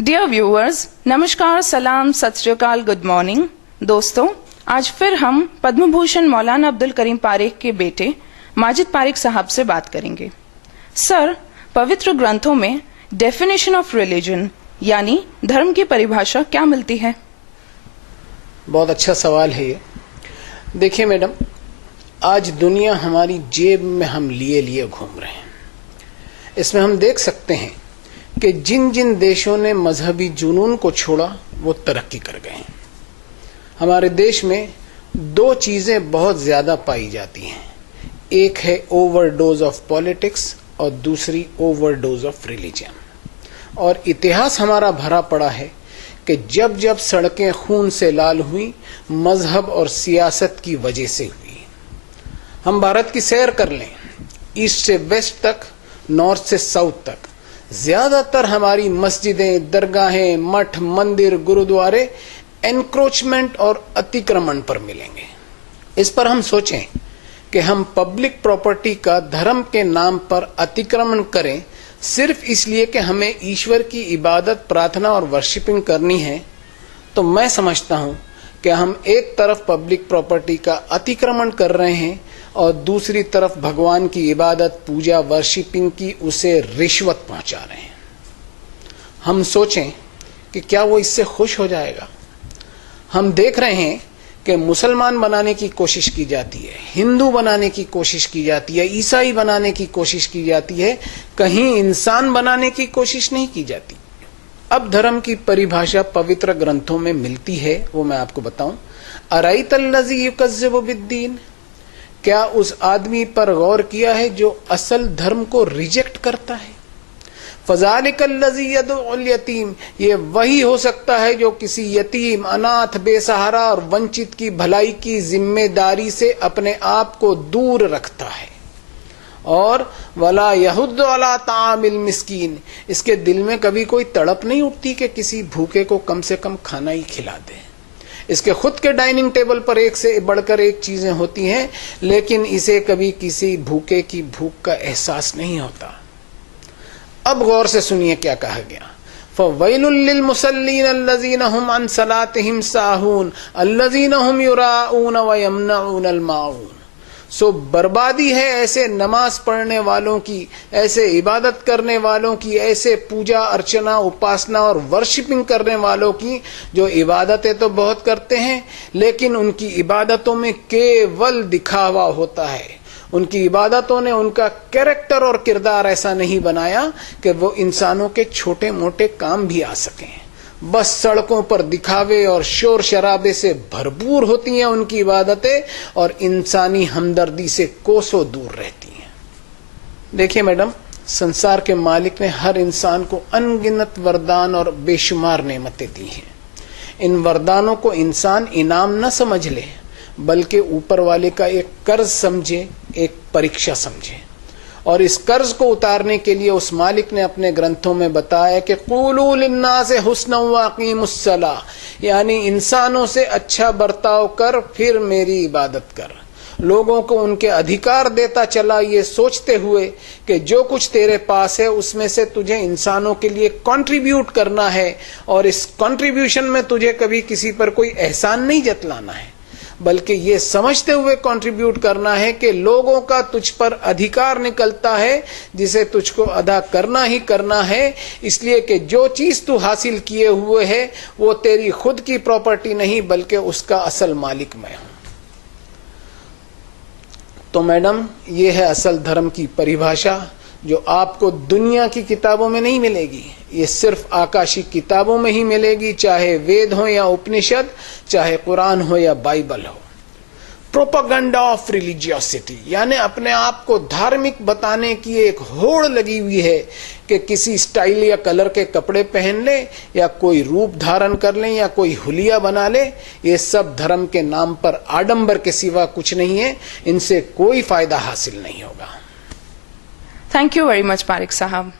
Dear viewers, नमस्कार, सलाम, सत श्री अकाल, गुड मॉर्निंग। दोस्तों, आज फिर हम पद्म भूषण मौलाना अब्दुल करीम पारेख के बेटे माजिद पारेख साहब से बात करेंगे। सर, पवित्र ग्रंथों में डेफिनेशन ऑफ रिलीजन यानी धर्म की परिभाषा क्या मिलती है? बहुत अच्छा सवाल है ये। देखिए मैडम, आज दुनिया हमारी जेब में हम लिए लिए घूम रहे हैं। इसमें हम देख सकते हैं कि जिन जिन देशों ने मजहबी जुनून को छोड़ा वो तरक्की कर गए हैं। हमारे देश में दो चीजें बहुत ज्यादा पाई जाती हैं, एक है ओवरडोज ऑफ पॉलिटिक्स और दूसरी ओवरडोज ऑफ रिलीजन। और इतिहास हमारा भरा पड़ा है कि जब जब सड़कें खून से लाल हुई, मजहब और सियासत की वजह से हुई। हम भारत की सैर कर लें, ईस्ट से वेस्ट तक, नॉर्थ से साउथ तक, ज्यादातर हमारी मस्जिदें, दरगाहें, मठ, मंदिर, गुरुद्वारे एनक्रोचमेंट और अतिक्रमण पर मिलेंगे। इस पर हम सोचें कि हम पब्लिक प्रॉपर्टी का धर्म के नाम पर अतिक्रमण करें सिर्फ इसलिए कि हमें ईश्वर की इबादत, प्रार्थना और वर्शिपिंग करनी है, तो मैं समझता हूं कि हम एक तरफ पब्लिक प्रॉपर्टी का अतिक्रमण कर रहे हैं और दूसरी तरफ भगवान की इबादत, पूजा, वर्शिपिंग की उसे रिश्वत पहुंचा रहे हैं। हम सोचें कि क्या वो इससे खुश हो जाएगा? हम देख रहे हैं कि मुसलमान बनाने की कोशिश की जाती है, हिंदू बनाने की कोशिश की जाती है, ईसाई बनाने की कोशिश की जाती है, कहीं इंसान बनाने की कोशिश नहीं की जाती। अब धर्म की परिभाषा पवित्र ग्रंथों में मिलती है, वो मैं आपको बताऊं। अराइतल्लज़ी युकज़्ज़िबु बिद्दीन, क्या उस आदमी पर गौर किया है जो असल धर्म को रिजेक्ट करता है? फज़ालिकल्लज़ी यदउल यतीम, ये वही हो सकता है जो किसी यतीम, अनाथ, बेसहारा और वंचित की भलाई की जिम्मेदारी से अपने आप को दूर रखता है। और वला यहुद्दु अला तामिल मिस्कीन, इसके दिल में कभी कोई तड़प नहीं उठती कि किसी भूखे को कम से कम खाना ही खिला दे। इसके खुद के डाइनिंग टेबल पर एक से बढ़कर एक चीजें होती हैं, लेकिन इसे कभी किसी भूखे की भूख का एहसास नहीं होता। अब गौर से सुनिए क्या कहा गया। फ़वैलुल लिल मुसल्लीन अल्लज़ीना हुम अन सलातिहिम साहून अल्लज़ीना हुम युराऊन व यमनऊनल माऊन। सो बर्बादी है ऐसे नमाज पढ़ने वालों की, ऐसे इबादत करने वालों की, ऐसे पूजा अर्चना, उपासना और वर्शिपिंग करने वालों की जो इबादतें तो बहुत करते हैं, लेकिन उनकी इबादतों में केवल दिखावा होता है। उनकी इबादतों ने उनका कैरेक्टर और किरदार ऐसा नहीं बनाया कि वो इंसानों के छोटे मोटे काम भी आ सकें। बस सड़कों पर दिखावे और शोर शराबे से भरपूर होती हैं उनकी इबादतें, और इंसानी हमदर्दी से कोसों दूर रहती हैं। देखिए मैडम, संसार के मालिक ने हर इंसान को अनगिनत वरदान और बेशुमार नेमतें दी हैं। इन वरदानों को इंसान इनाम न समझ ले, बल्कि ऊपर वाले का एक कर्ज समझे, एक परीक्षा समझे। और इस कर्ज को उतारने के लिए उस मालिक ने अपने ग्रंथों में बताया कि क़ूलू लिन्नास हुस्नन व अक़ीमुस्सलाह, यानी इंसानों से अच्छा बर्ताव कर, फिर मेरी इबादत कर। लोगों को उनके अधिकार देता चला, ये सोचते हुए कि जो कुछ तेरे पास है उसमें से तुझे इंसानों के लिए कंट्रीब्यूट करना है, और इस कंट्रीब्यूशन में तुझे कभी किसी पर कोई एहसान नहीं जतलाना है, बल्कि ये समझते हुए कंट्रीब्यूट करना है कि लोगों का तुझ पर अधिकार निकलता है जिसे तुझको अदा करना ही करना है, इसलिए कि जो चीज तू हासिल किए हुए है वो तेरी खुद की प्रॉपर्टी नहीं, बल्कि उसका असल मालिक मैं हूं। तो मैडम, ये है असल धर्म की परिभाषा, जो आपको दुनिया की किताबों में नहीं मिलेगी। ये सिर्फ आकाशी किताबों में ही मिलेगी, चाहे वेद हो या उपनिषद, चाहे कुरान हो या बाइबल हो। प्रोपेगेंडा ऑफ रिलीजियोसिटी, यानी अपने आप को धार्मिक बताने की एक होड़ लगी हुई है कि किसी स्टाइल या कलर के कपड़े पहन ले, या कोई रूप धारण कर ले, या कोई हुलिया बना ले। ये सब धर्म के नाम पर आडंबर के सिवा कुछ नहीं है, इनसे कोई फायदा हासिल नहीं होगा। Thank you very much Parekh साहब।